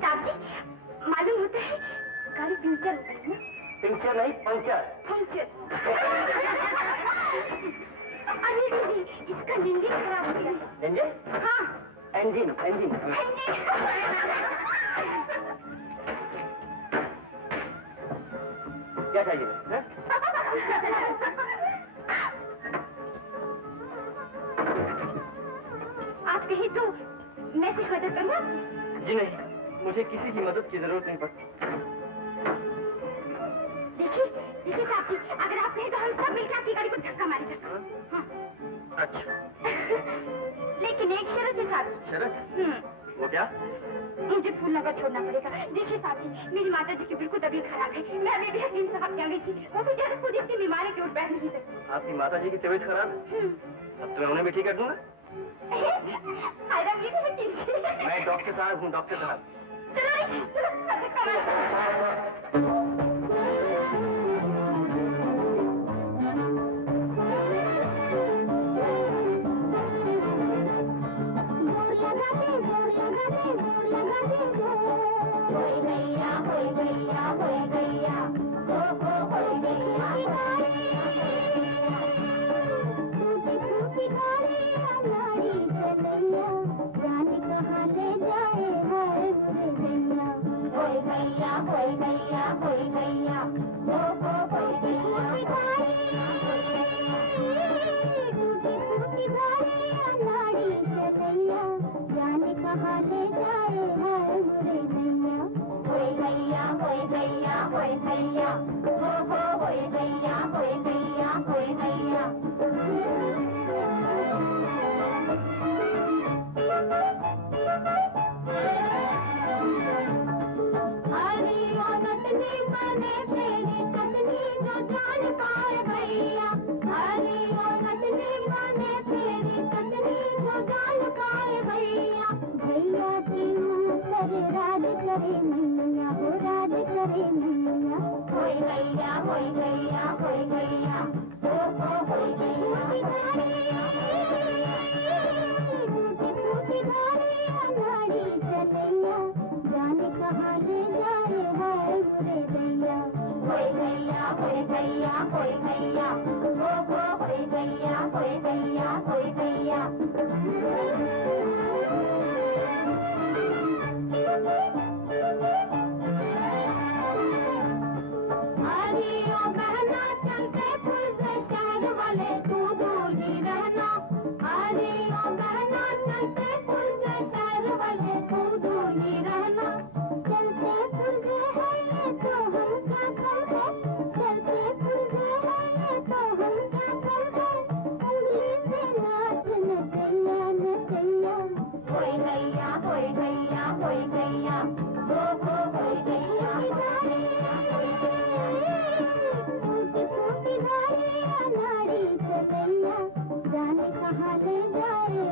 साहब जी, मालूम होता है गाड़ी पंचर हो गई ना? पंचर नहीं, पंचर। पंचर। अरे दीदी, इसका इंजन खराब हो गया। इंजन? हाँ। Engine, engine. क्या चाहिए? आप कहीं तो मैं कुछ मदद करूँ? जी नहीं, मुझे किसी की मदद की जरूरत नहीं पड़ती। देखिए, देखिए साहब जी, अगर आप कहें तो हम सब मिलकर आपकी गाड़ी को धक्का मारेंगे। हाँ। अच्छा। लेकिन एक शर्त है साहब जी। शर्त? वो क्या? मुझे फूलनगर छोड़ना पड़ेगा। देखिए साहब जी, मेरी माता जी की बिल्कुल तबीयत खराब है। मैं अभी भी हकीम साहब के गई थी। वो बेचारे खुद इतनी बीमार है कि उठ बैठ नहीं सकती। आपकी माता जी की तबीयत खराब है? अब तो मैं उन्हें भी ठीक कर दूंगा। मैं डॉक्टर साहब हूँ, डॉक्टर साहब। जाने कहाँ ले जाए